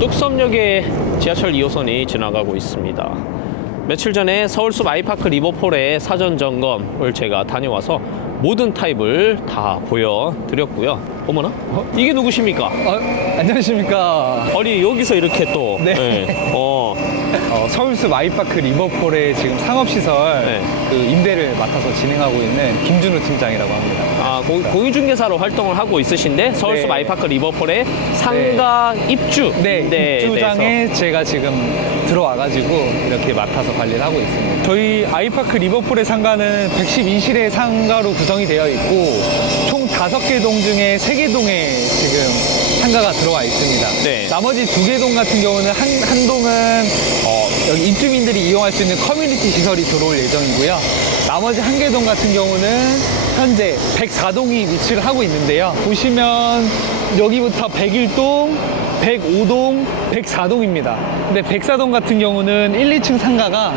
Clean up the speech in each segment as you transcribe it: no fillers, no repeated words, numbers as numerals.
뚝섬역에 지하철 2호선이 지나가고 있습니다. 며칠 전에 서울숲 아이파크 리버폴의 사전 점검을 제가 다녀와서 모든 타입을 다 보여드렸고요. 어머나? 이게 누구십니까? 안녕하십니까. 아니 여기서 이렇게 또 네. 서울숲 아이파크 리버폴의 지금 상업시설 네. 그 임대를 맡아서 진행하고 있는 김준우 팀장이라고 합니다. 공유중개사로 활동을 하고 있으신데 서울숲 네. 아이파크 리버폴의 상가 입주 입주장에 제가 지금 들어와가지고 이렇게 맡아서 관리를 하고 있습니다. 저희 아이파크 리버폴의 상가는 112실의 상가로 구성이 되어 있고 총 5개 동 중에 3개 동에 지금 상가가 들어와 있습니다. 네. 나머지 2개 동 같은 경우는 한 동은 여기 입주민들이 이용할 수 있는 커뮤니티 시설이 들어올 예정이고요. 나머지 1개 동 같은 경우는 현재 104동이 위치를 하고 있는데요. 보시면 여기부터 101동, 105동, 104동입니다. 근데 104동 같은 경우는 1, 2층 상가가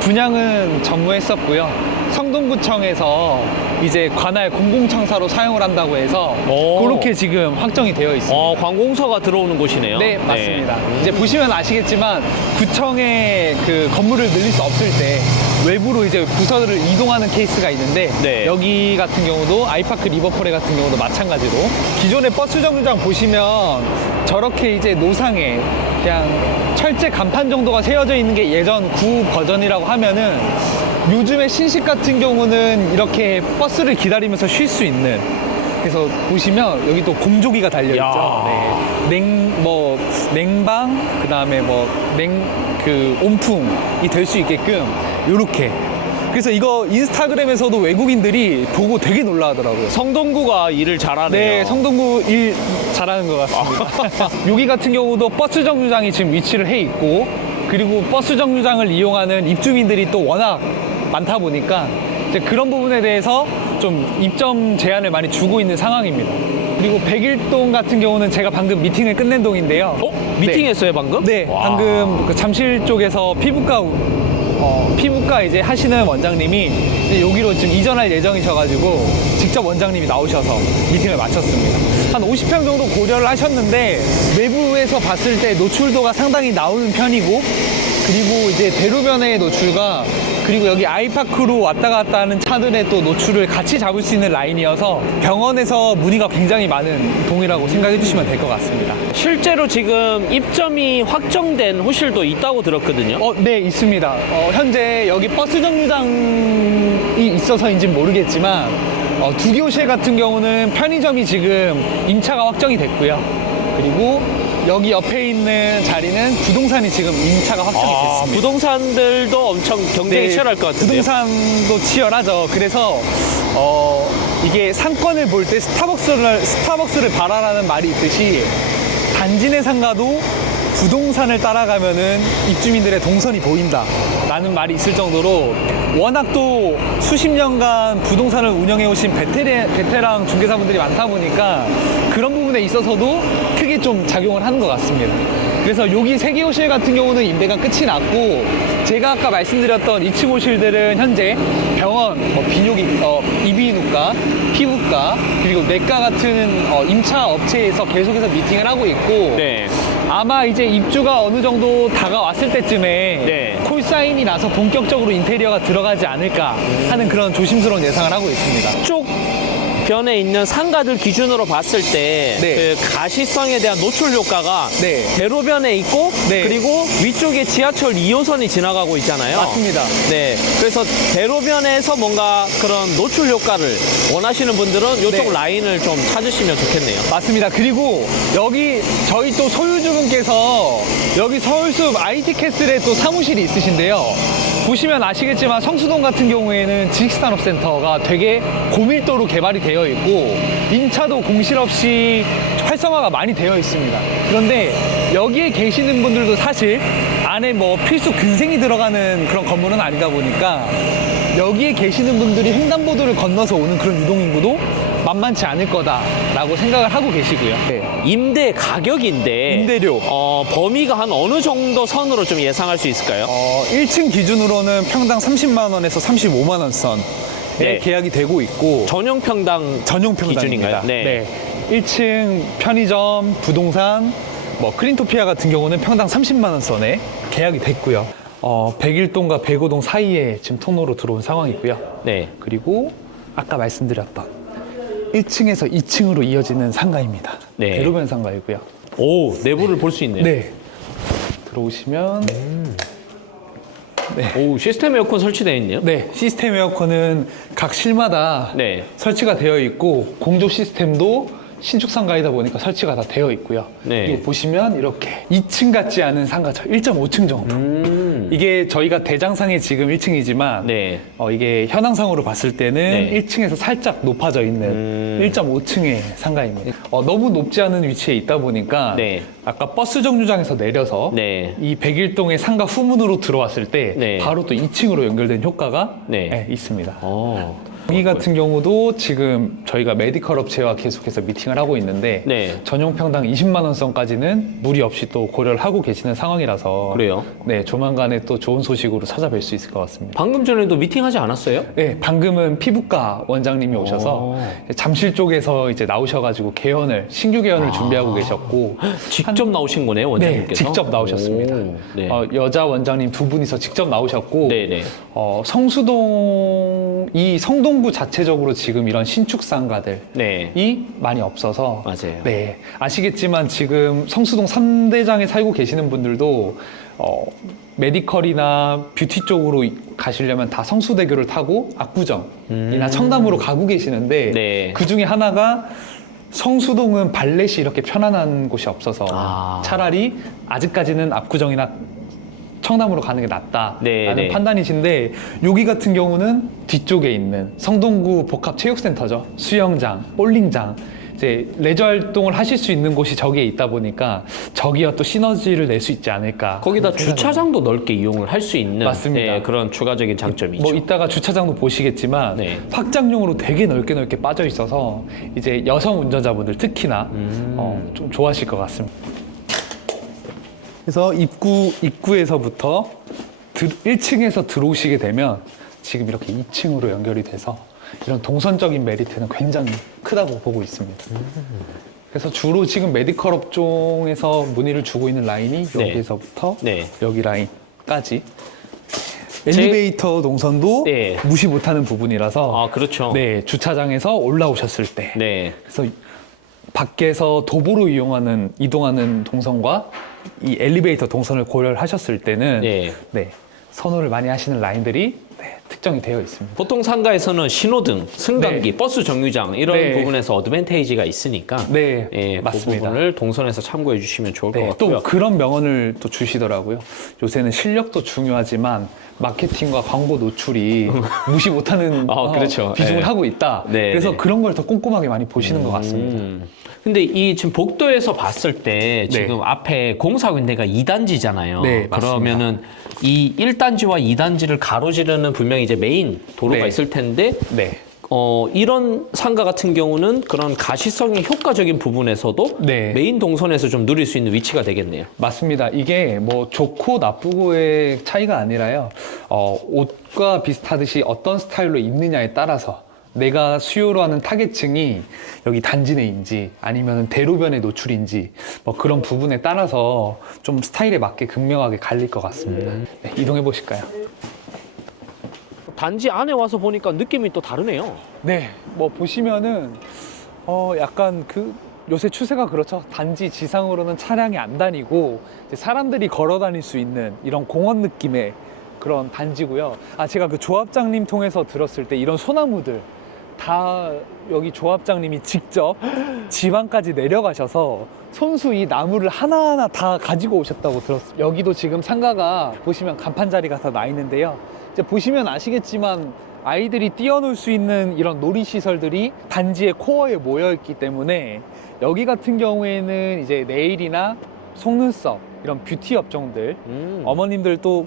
분양은 전무했었고요. 성동구청에서 이제 관할 공공청사로 사용을 한다고 해서 그렇게 지금 확정이 되어 있습니다. 관공서가 들어오는 곳이네요. 네, 맞습니다. 이제 보시면 아시겠지만 구청에 그 건물을 늘릴 수 없을 때 외부로 이제 부서를 이동하는 케이스가 있는데 네. 여기 같은 경우도 아이파크 리버폴에 같은 경우도 마찬가지로 기존의 버스 정류장 보시면 저렇게 이제 노상에 그냥 철제 간판 정도가 세워져 있는 게 예전 구 버전이라고 하면은 요즘에 신식 같은 경우는 이렇게 버스를 기다리면서 쉴 수 있는, 그래서 보시면 여기 또 곰조기가 달려있죠. 네. 냉방, 그 다음에 온풍이 될 수 있게끔 요렇게. 그래서 이거 인스타그램에서도 외국인들이 보고 되게 놀라하더라고요. 성동구가 일을 잘하네요. 네, 성동구 일 잘하는 것 같습니다. 여기 같은 경우도 버스 정류장이 지금 위치를 해 있고, 그리고 버스 정류장을 이용하는 입주민들이 또 워낙 많다 보니까 이제 그런 부분에 대해서 좀 입점 제한을 많이 주고 있는 상황입니다. 그리고 101동 같은 경우는 제가 방금 미팅을 끝낸 동인데요. 미팅했어요, 방금? 네, 와. 방금 그 잠실 쪽에서 피부과 이제 하시는 원장님이 이제 여기로 지금 이전할 예정이셔가지고 직접 원장님이 나오셔서 미팅을 마쳤습니다. 한 50평 정도 고려를 하셨는데 외부에서 봤을 때 노출도가 상당히 나오는 편이고, 그리고 이제 대로변의 노출과 그리고 여기 아이파크로 왔다 갔다 하는 차들의 또 노출을 같이 잡을 수 있는 라인이어서 병원에서 문의가 굉장히 많은 동이라고 생각해 주시면 될 것 같습니다. 실제로 지금 입점이 확정된 호실도 있다고 들었거든요. 네, 있습니다. 현재 여기 버스 정류장이 있어서인지는 모르겠지만 2개 호실 같은 경우는 편의점이 지금 임차가 확정이 됐고요. 그리고 여기 옆에 있는 자리는 부동산이 지금 임차가 확정이 됐습니다. 부동산들도 엄청 경쟁이 치열할 것 같은데요. 부동산도 치열하죠. 그래서 이게 상권을 볼 때 스타벅스를 바라라는 말이 있듯이 단지 내 상가도 부동산을 따라가면은 입주민들의 동선이 보인다 라는 말이 있을 정도로 워낙 또 수십 년간 부동산을 운영해 오신 베테랑 중개사분들이 많다 보니까 그런 부분에 있어서도 크게 좀 작용을 하는 것 같습니다. 그래서 여기 3개 호실 같은 경우는 임대가 끝이 났고, 제가 아까 말씀드렸던 2층 호실들은 현재 병원, 이비인후과, 피부과, 그리고 내과 같은 임차 업체에서 계속해서 미팅을 하고 있고, 네. 아마 이제 입주가 어느 정도 다가왔을 때쯤에 콜사인이 나서 본격적으로 인테리어가 들어가지 않을까 하는 그런 조심스러운 예상을 하고 있습니다. 쪽 변에 있는 상가들 기준으로 봤을 때 그 가시성에 대한 노출 효과가 대로변에 있고 그리고 위쪽에 지하철 2호선이 지나가고 있잖아요. 맞습니다. 네, 그래서 대로변에서 뭔가 그런 노출 효과를 원하시는 분들은 이쪽 라인을 좀 찾으시면 좋겠네요. 맞습니다. 그리고 여기 저희 또 소유주분께서 여기 서울숲 IT캐슬에 또 사무실이 있으신데요. 보시면 아시겠지만 성수동 같은 경우에는 지식산업센터가 되게 고밀도로 개발이 되어 있고 임차도 공실 없이 활성화가 많이 되어 있습니다. 그런데 여기에 계시는 분들도 사실 안에 필수 근생이 들어가는 그런 건물은 아니다 보니까 여기에 계시는 분들이 횡단보도를 건너서 오는 그런 유동인구도 만만치 않을 거다라고 생각을 하고 계시고요. 임대 가격인데 임대료 범위가 한 어느 정도 선으로 좀 예상할 수 있을까요? 1층 기준으로는 평당 30만 원에서 35만 원 선에 계약이 되고 있고, 전용 평당 기준인가요? 네. 1층 편의점, 부동산, 뭐 크린토피아 같은 경우는 평당 30만 원 선에 계약이 됐고요. 101동과 105동 사이에 지금 통로로 들어온 상황이고요. 네. 그리고 아까 말씀드렸던 1층에서 2층으로 이어지는 상가입니다. 네. 대로변 상가이고요. 오, 내부를 볼 수 있네요. 네. 들어오시면 오, 시스템 에어컨 설치되어 있네요. 네, 시스템 에어컨은 각 실마다 네. 설치가 되어 있고 공조 시스템도 신축 상가이다 보니까 설치가 다 되어 있고요. 네. 이게 보시면 이렇게 2층 같지 않은 상가죠. 1.5층 정도. 이게 저희가 대장상에 지금 1층이지만 네. 이게 현황상으로 봤을 때는 네. 1층에서 살짝 높아져 있는 1.5층의 상가입니다. 너무 높지 않은 위치에 있다 보니까 네. 아까 버스 정류장에서 내려서 네. 이 101동의 상가 후문으로 들어왔을 때 네. 바로 또 2층으로 연결된 효과가 네. 있습니다. 여기 여기 같은 경우도 지금 저희가 메디컬 업체와 계속해서 미팅을 하고 있는데 네. 전용 평당 20만 원 선까지는 무리 없이 또 고려를 하고 계시는 상황이라서 그래요? 네, 조만간에 또 좋은 소식으로 찾아뵐 수 있을 것 같습니다. 방금 전에도 미팅하지 않았어요? 네, 방금은 피부과 원장님이 오셔서 잠실 쪽에서 이제 나오셔가지고 신규 개원을 준비하고 계셨고 직접 나오신 거네요, 네, 원장님께서? 직접 나오셨습니다. 오, 네. 여자 원장님 두 분이서 직접 나오셨고 네네. 성수동 성동구 자체적으로 지금 이런 신축 상가들이 네. 많이 없어서 맞아요. 네, 아시겠지만 지금 성수동 3대장에 살고 계시는 분들도 메디컬이나 뷰티 쪽으로 가시려면 다 성수대교를 타고 압구정이나 청담으로 가고 계시는데 네. 그 중에 하나가 성수동은 발렛이 이렇게 편안한 곳이 없어서 차라리 아직까지는 압구정이나 청담으로 가는 게 낫다라는 네. 판단이신데 여기 같은 경우는 뒤쪽에 있는 성동구 복합체육센터죠. 수영장, 볼링장 이제 레저 활동을 하실 수 있는 곳이 저기에 있다 보니까 저기와 또 시너지를 낼 수 있지 않을까. 거기다 주차장도 넓게 이용을 할 수 있는 맞습니다. 네, 그런 추가적인 장점이죠. 뭐 이따가 주차장도 보시겠지만 네. 확장용으로 되게 넓게 빠져 있어서 이제 여성 운전자분들 특히나 좀 좋아하실 것 같습니다. 그래서 입구에서부터 1층에서 들어오시게 되면 지금 이렇게 2층으로 연결이 돼서 이런 동선적인 메리트는 굉장히 크다고 보고 있습니다. 그래서 주로 지금 메디컬 업종에서 문의를 주고 있는 라인이 네. 여기서부터 네. 여기 라인까지 엘리베이터 동선도 네. 무시 못하는 부분이라서 그렇죠. 네, 주차장에서 올라오셨을 때 네. 그래서 밖에서 도보로 이동하는 동선과 이 엘리베이터 동선을 고려를 하셨을 때는 네. 네, 선호를 많이 하시는 라인들이 특정이 되어 있습니다. 보통 상가에서는 신호등, 승강기, 네. 버스 정류장 이런 네. 부분에서 어드밴테이지가 있으니까 네, 예, 맞습니다. 그 부분을 동선에서 참고해 주시면 좋을 것 네, 같고요. 또 그런 명언을 또 주시더라고요. 요새는 실력도 중요하지만 마케팅과 광고 노출이 무시 못하는 그렇죠. 비중을 네. 하고 있다. 네, 그래서 네. 그런 걸 더 꼼꼼하게 많이 보시는 것 같습니다. 근데 이 지금 복도에서 봤을 때 지금 앞에 공사근대가 2단지잖아요. 네, 맞습니다. 그러면은 이 1단지와 2단지를 가로지르는 분명히 이제 메인 도로가 네. 있을 텐데 네. 이런 상가 같은 경우는 그런 가시성의 효과적인 부분에서도 네. 메인 동선에서 좀 누릴 수 있는 위치가 되겠네요. 맞습니다. 이게 뭐 좋고 나쁘고의 차이가 아니라요. 옷과 비슷하듯이 어떤 스타일로 입느냐에 따라서 내가 수요로 하는 타겟층이 여기 단지 내인지 아니면 대로변의 노출인지 뭐 그런 부분에 따라서 좀 스타일에 맞게 극명하게 갈릴 것 같습니다. 네, 이동해 보실까요? 단지 안에 와서 보니까 느낌이 또 다르네요. 네, 뭐 보시면은 약간 요새 추세가 그렇죠. 단지 지상으로는 차량이 안 다니고 이제 사람들이 걸어 다닐 수 있는 이런 공원 느낌의 그런 단지고요. 제가 그 조합장님 통해서 들었을 때 이런 소나무들 다 여기 조합장님이 직접 지방까지 내려가셔서 손수 이 나무를 하나하나 다 가지고 오셨다고 들었어요. 여기도 지금 상가가 보시면 간판 자리가 다 나 있는데요. 이제 보시면 아시겠지만 아이들이 뛰어놀 수 있는 이런 놀이시설들이 단지의 코어에 모여있기 때문에 여기 같은 경우에는 이제 네일이나 속눈썹 이런 뷰티 업종들 어머님들 또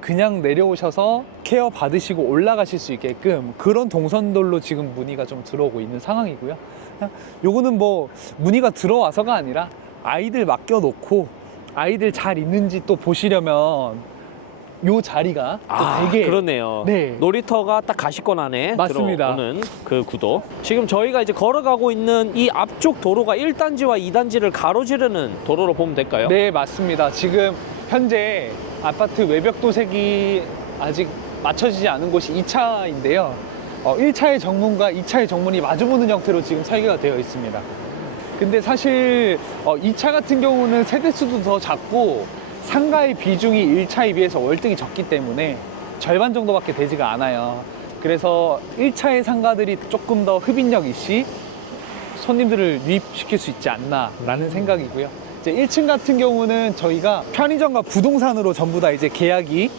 그냥 내려오셔서 케어 받으시고 올라가실 수 있게끔 그런 동선들로 지금 문의가 좀 들어오고 있는 상황이고요. 요거는 뭐 문의가 들어와서가 아니라 아이들 맡겨놓고 아이들 잘 있는지 또 보시려면 요 자리가 되게 그렇네요. 네. 놀이터가 딱 가시권 안에 맞습니다. 들어오는 그 구도. 지금 저희가 이제 걸어가고 있는 이 앞쪽 도로가 1단지와 2단지를 가로지르는 도로로 보면 될까요? 네, 맞습니다. 지금 현재 아파트 외벽 도색이 아직 맞춰지지 않은 곳이 2차인데요. 1차의 정문과 2차의 정문이 마주보는 형태로 지금 설계가 되어 있습니다. 근데 사실 2차 같은 경우는 세대수도 더 작고 상가의 비중이 1차에 비해서 월등히 적기 때문에 절반 정도밖에 되지가 않아요. 그래서 1차의 상가들이 조금 더 흡인력 있이 손님들을 유입시킬 수 있지 않나라는 생각이고요. 이제 1층 같은 경우는 저희가 편의점과 부동산으로 전부 다 이제 계약이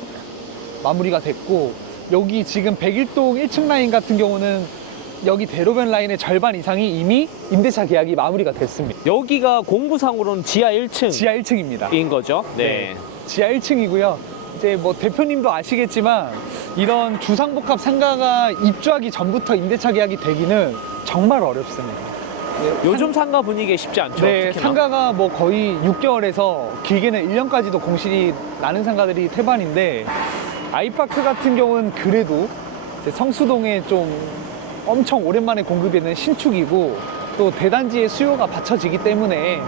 마무리가 됐고, 여기 지금 101동 1층 라인 같은 경우는 여기 대로변 라인의 절반 이상이 이미 임대차 계약이 마무리가 됐습니다. 여기가 공구상으로는 지하 1층. 지하 1층입니다. 인 거죠? 네. 지하 1층이고요. 이제 뭐 대표님도 아시겠지만 이런 주상복합 상가가 입주하기 전부터 임대차 계약이 되기는 정말 어렵습니다. 요즘 상가 분위기 쉽지 않죠. 네, 특히나. 상가가 뭐 거의 6개월에서 길게는 1년까지도 공실이 나는 상가들이 태반인데, 아이파크 같은 경우는 그래도 이제 성수동에 좀 엄청 오랜만에 공급되는 신축이고 또 대단지의 수요가 받쳐지기 때문에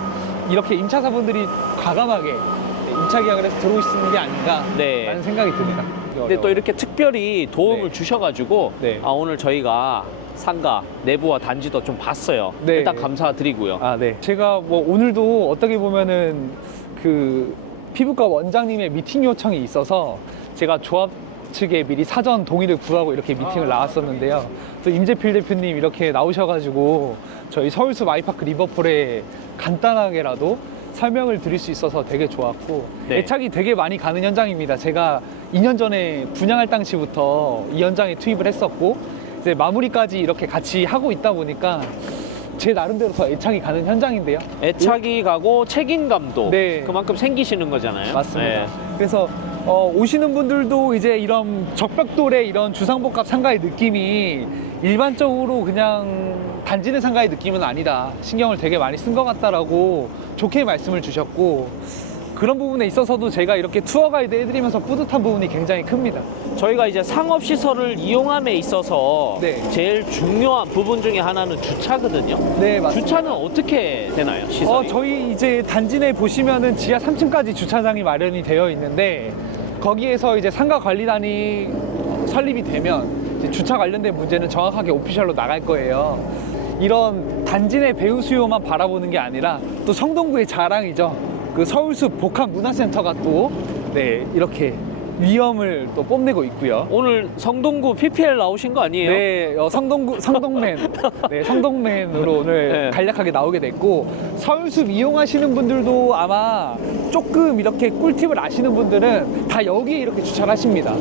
이렇게 임차사분들이 과감하게 임차 계약을 해서 들어오시는 게 아닌가라는 네. 생각이 듭니다. 근데 또 이렇게 특별히 도움을 네. 주셔가지고 네. 오늘 저희가 상가 내부와 단지도 좀 봤어요. 네. 일단 감사드리고요. 네. 제가 뭐 오늘도 어떻게 보면은 그 피부과 원장님의 미팅 요청이 있어서 제가 조합 측에 미리 사전 동의를 구하고 이렇게 미팅을 나왔었는데요. 또 임재필 대표님 이렇게 나오셔가지고 저희 서울숲 아이파크 리버풀에 간단하게라도 설명을 드릴 수 있어서 되게 좋았고, 네. 애착이 되게 많이 가는 현장입니다. 제가 2년 전에 분양할 당시부터 이 현장에 투입을 했었고 이제 마무리까지 이렇게 같이 하고 있다 보니까 제 나름대로 더 애착이 가는 현장인데요. 애착이 가고 책임감도 네. 그만큼 생기시는 거잖아요. 맞습니다. 네. 그래서 오시는 분들도 이제 이런 적벽돌의 이런 주상복합 상가의 느낌이 일반적으로 그냥 단지 내 상가의 느낌은 아니다, 신경을 되게 많이 쓴 것 같다라고 좋게 말씀을 주셨고, 그런 부분에 있어서도 제가 이렇게 투어 가이드 해드리면서 뿌듯한 부분이 굉장히 큽니다. 저희가 이제 상업시설을 이용함에 있어서 네. 제일 중요한 부분 중에 하나는 주차거든요. 네, 맞습니다. 주차는 어떻게 되나요, 시설이? 저희 이제 단지 내 보시면은 지하 3층까지 주차장이 마련이 되어 있는데, 거기에서 이제 상가 관리단이 설립이 되면 이제 주차 관련된 문제는 정확하게 오피셜로 나갈 거예요. 이런 단지 내 배우 수요만 바라보는 게 아니라 또 성동구의 자랑이죠. 그 서울숲 복합문화센터가 또 이렇게 위엄을 또 뽐내고 있고요. 오늘 성동구 PPL 나오신 거 아니에요? 네, 성동맨, 성동맨으로 오늘 네. 간략하게 나오게 됐고, 서울숲 이용하시는 분들도 아마 조금 이렇게 꿀팁을 아시는 분들은 다 여기에 이렇게 주차를 하십니다.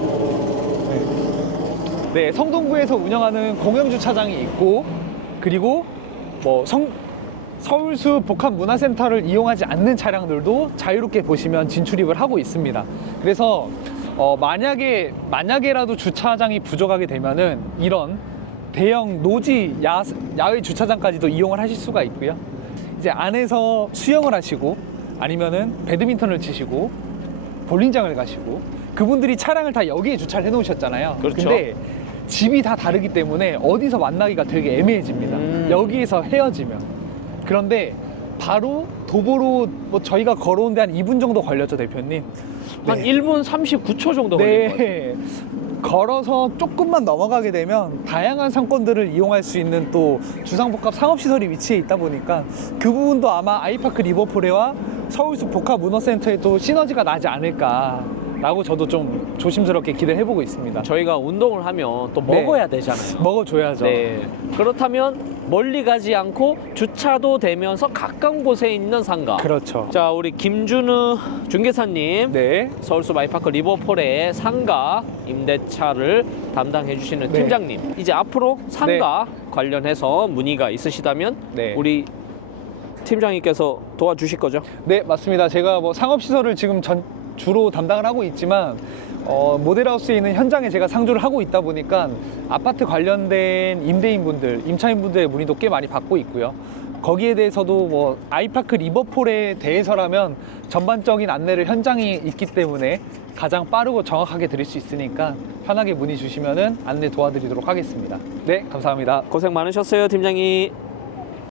네, 성동구에서 운영하는 공영주차장이 있고, 그리고 뭐 서울숲 복합문화센터를 이용하지 않는 차량들도 자유롭게 보시면 진출입을 하고 있습니다. 그래서 만약에라도 주차장이 부족하게 되면은 이런 대형 노지 야외 주차장까지도 이용을 하실 수가 있고요. 이제 안에서 수영을 하시고 아니면은 배드민턴을 치시고 볼링장을 가시고, 그분들이 차량을 다 여기에 주차를 해 놓으셨잖아요. 그렇죠. 근데 집이 다 다르기 때문에 어디서 만나기가 되게 애매해집니다. 여기에서 헤어지면. 그런데 바로 도보로 뭐 저희가 걸어온 데 한 2분 정도 걸렸죠, 대표님. 한 1분 39초 정도 걸린 거예요. 네. 걸어서 조금만 넘어가게 되면 다양한 상권들을 이용할 수 있는 또 주상복합 상업시설이 위치해 있다 보니까 그 부분도 아마 아이파크 리버포레와 서울숲 복합문화센터에 또 시너지가 나지 않을까라고 저도 좀 조심스럽게 기대를 해보고 있습니다. 저희가 운동을 하면 또 네. 먹어야 되잖아요. 먹어줘야죠. 네. 그렇다면 멀리 가지 않고 주차도 되면서 가까운 곳에 있는 상가. 그렇죠. 자, 우리 김준우 중개사님. 네. 서울숲 아이파크 리버폴의 상가 임대차를 담당해 주시는 네. 팀장님. 이제 앞으로 상가 관련해서 문의가 있으시다면 네. 우리 팀장님께서 도와주실 거죠? 네, 맞습니다. 제가 뭐 상업시설을 지금 주로 담당을 하고 있지만 모델하우스에 있는 현장에 제가 상주를 하고 있다 보니까 아파트 관련된 임대인분들, 임차인분들의 문의도 꽤 많이 받고 있고요. 거기에 대해서도 뭐 아이파크 리버폴에 대해서라면 전반적인 안내를 현장에 있기 때문에 가장 빠르고 정확하게 드릴 수 있으니까 편하게 문의 주시면은 안내 도와드리도록 하겠습니다. 네, 감사합니다. 고생 많으셨어요, 팀장님.